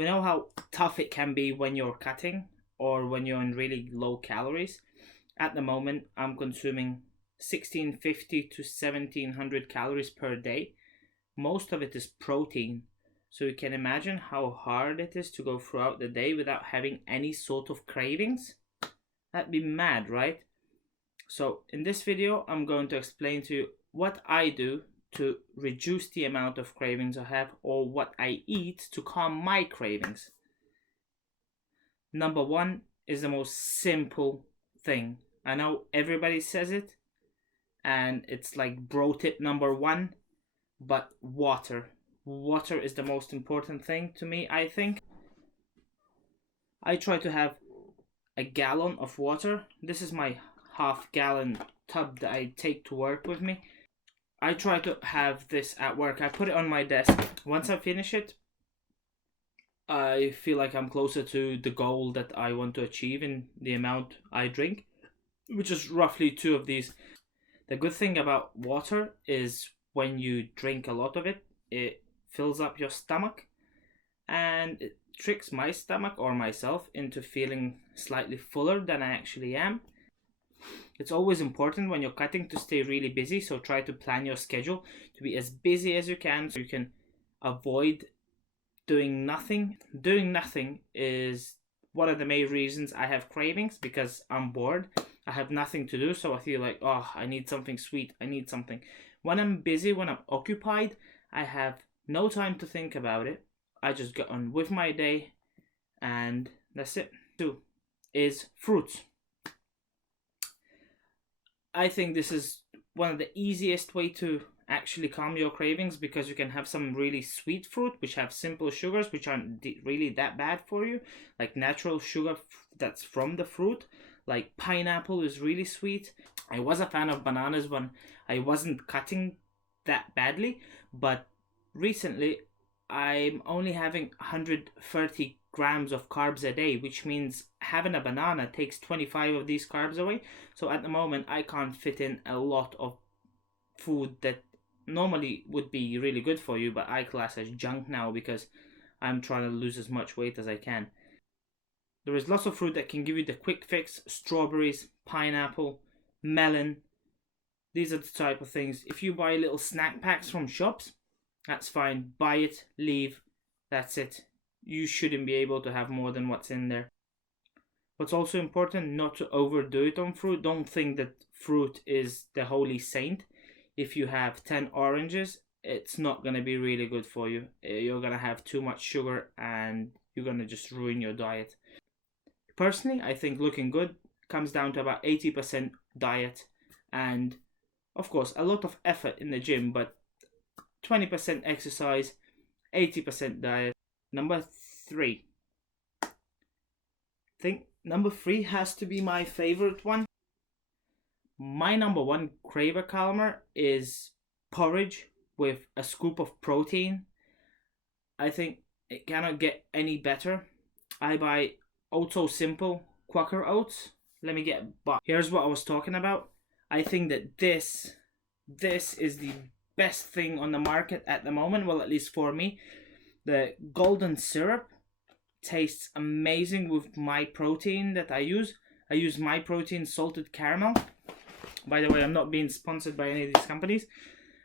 We know how tough it can be when you're cutting or when you're on really low calories. At the moment, I'm consuming 1650 to 1700 calories per day. Most of it is protein. So you can imagine how hard it is to go throughout the day without having any sort of cravings. That'd be mad, right? So in this video, I'm going to explain to you what I do to reduce the amount of cravings I have, or what I eat to calm my cravings. Number one is the most simple thing. I know everybody says it, and it's like bro tip number one, but water. Water is the most important thing to me, I think. I try to have a gallon of water. This is my half-gallon tub that I take to work with me. I try to have this at work. I put it on my desk. Once I finish it, I feel like I'm closer to the goal that I want to achieve in the amount I drink, which is roughly 2 of these. The good thing about water is when you drink a lot of it, it fills up your stomach, and it tricks my stomach or myself into feeling slightly fuller than I actually am. It's always important when you're cutting to stay really busy, so try to plan your schedule to be as busy as you can so you can avoid doing nothing. Doing nothing is one of the main reasons I have cravings, because I'm bored. I have nothing to do, so I feel like, oh, I need something sweet. I need something. When I'm busy, when I'm occupied, I have no time to think about it. I just get on with my day, and that's it. 2 is fruits. I think this is one of the easiest way to actually calm your cravings, because you can have some really sweet fruit which have simple sugars which aren't really that bad for you, like natural sugar that's from the fruit. Like pineapple is really sweet. I was a fan of bananas when I wasn't cutting that badly, but recently I'm only having 130 grams of carbs a day, which means having a banana takes 25 of these carbs away. So at the moment, I can't fit in a lot of food that normally would be really good for you, but I class as junk now because I'm trying to lose as much weight as I can. There is lots of fruit that can give you the quick fix: strawberries, pineapple, melon. These are the type of things. If you buy little snack packs from shops, that's fine. Buy it, leave, that's it. You shouldn't be able to have more than what's in there. What's also important, not to overdo it on fruit. Don't think that fruit is the holy saint. If you have 10 oranges, it's not going to be really good for you. You're going to have too much sugar and you're going to just ruin your diet. Personally, I think looking good comes down to about 80% diet and, of course, a lot of effort in the gym, but 20% exercise, 80% diet. Number 3. I think number 3 has to be my favorite one. My number 1 craver calmer is porridge with a scoop of protein. I think it cannot get any better. I buy Oats So Simple Quaker Oats. Let me get, but here's what I was talking about. I think that this is the best thing on the market at the moment, well, at least for me. The golden syrup tastes amazing with my protein that I use. I use my protein salted caramel. By the way, I'm not being sponsored by any of these companies.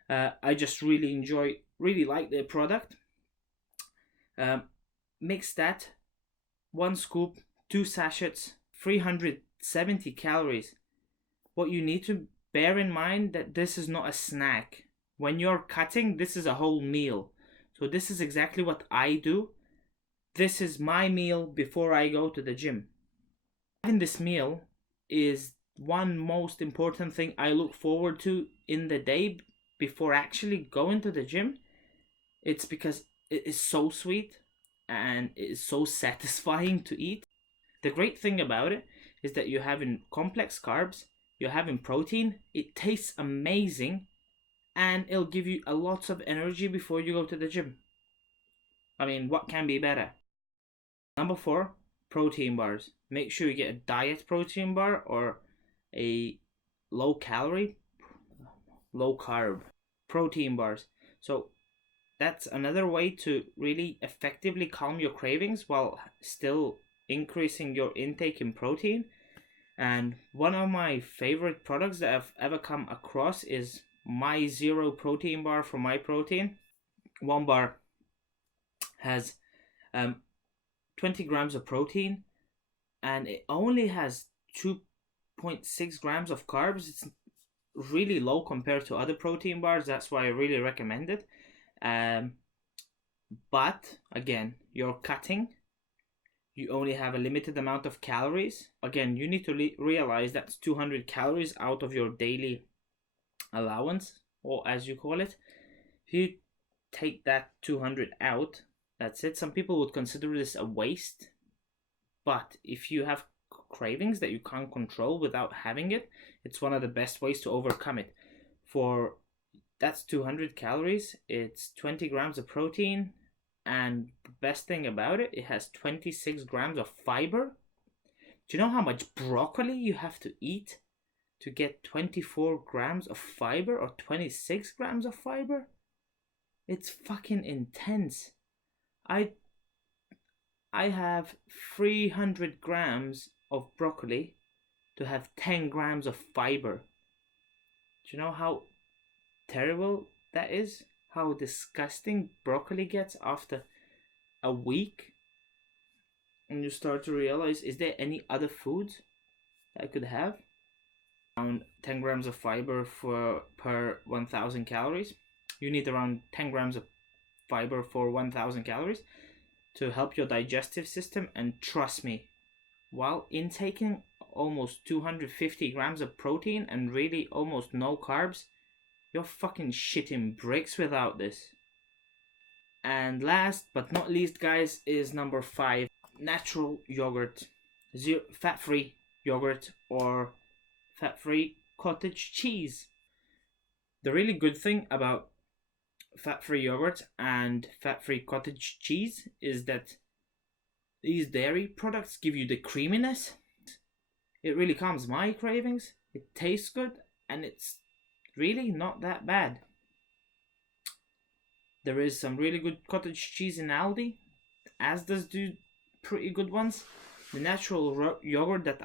I just really like their product. Mix that, 1 scoop, 2 sachets, 370 calories. What you need to bear in mind that this is not a snack. When you're cutting, this is a whole meal. So this is exactly what I do. This is my meal before I go to the gym. Having this meal is one most important thing I look forward to in the day before actually going to the gym. It's because it is so sweet and it is so satisfying to eat. The great thing about it is that you're having complex carbs, you're having protein, it tastes amazing, and it'll give you a lot of energy before you go to the gym. I mean, what can be better? Number 4, protein bars. Make sure you get a diet protein bar or a low calorie, low carb protein bars. So that's another way to really effectively calm your cravings while still increasing your intake in protein. And one of my favorite products that I've ever come across is my zero protein bar from My Protein. One bar has 20 grams of protein, and it only has 2.6 grams of carbs. It's really low compared to other protein bars. That's why I really recommend it. But again, you're cutting. You only have a limited amount of calories. Again, you need to realize that's 200 calories out of your daily allowance, or as you call it. If you take that 200 out, that's it. Some people would consider this a waste, but if you have cravings that you can't control without having it, it's one of the best ways to overcome it. For that's 200 calories, it's 20 grams of protein, and the best thing about it, it has 26 grams of fiber. Do you know how much broccoli you have to eat to get 24 grams of fiber or 26 grams of fiber? It's fucking intense. I have 300 grams of broccoli to have 10 grams of fiber. Do you know how terrible that is? How disgusting broccoli gets after a week? And you start to realize, is there any other foods I could have? Around 10 grams of fiber per 1000 calories. You need around 10 grams of fiber for 1000 calories to help your digestive system. And trust me, while intaking almost 250 grams of protein and really almost no carbs, you're fucking shitting bricks without this. And last but not least, guys, is number 5, natural yogurt. Fat-free yogurt or fat-free cottage cheese. The really good thing about fat-free yogurt and fat-free cottage cheese is that these dairy products give you the creaminess. It really calms my cravings. It tastes good, and it's really not that bad. There is some really good cottage cheese in Aldi. Asda's do pretty good ones. The natural yogurt that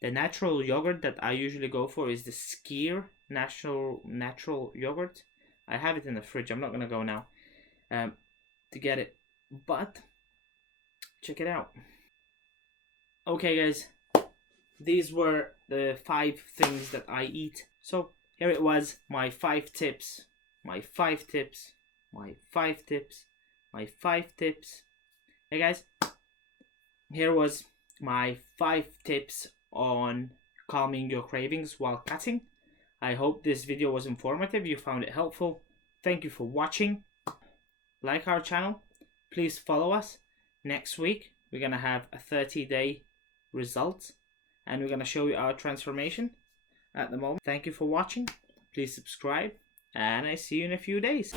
The natural yogurt that I usually go for is the Skyr natural yogurt. I have it in the fridge. I'm not gonna go now to get it, but check it out. Okay, guys, these were the 5 things that I eat. So here it was, my 5 tips, my 5 tips, my 5 tips, my 5 tips. Hey guys, here was my 5 tips on calming your cravings while cutting. I hope this video was informative. You found it helpful. Thank you for watching. Like our channel. Please follow us. Next week we're gonna have a 30-day results, and we're gonna show you our transformation at the moment. Thank you for watching. Please subscribe, and I see you in a few days.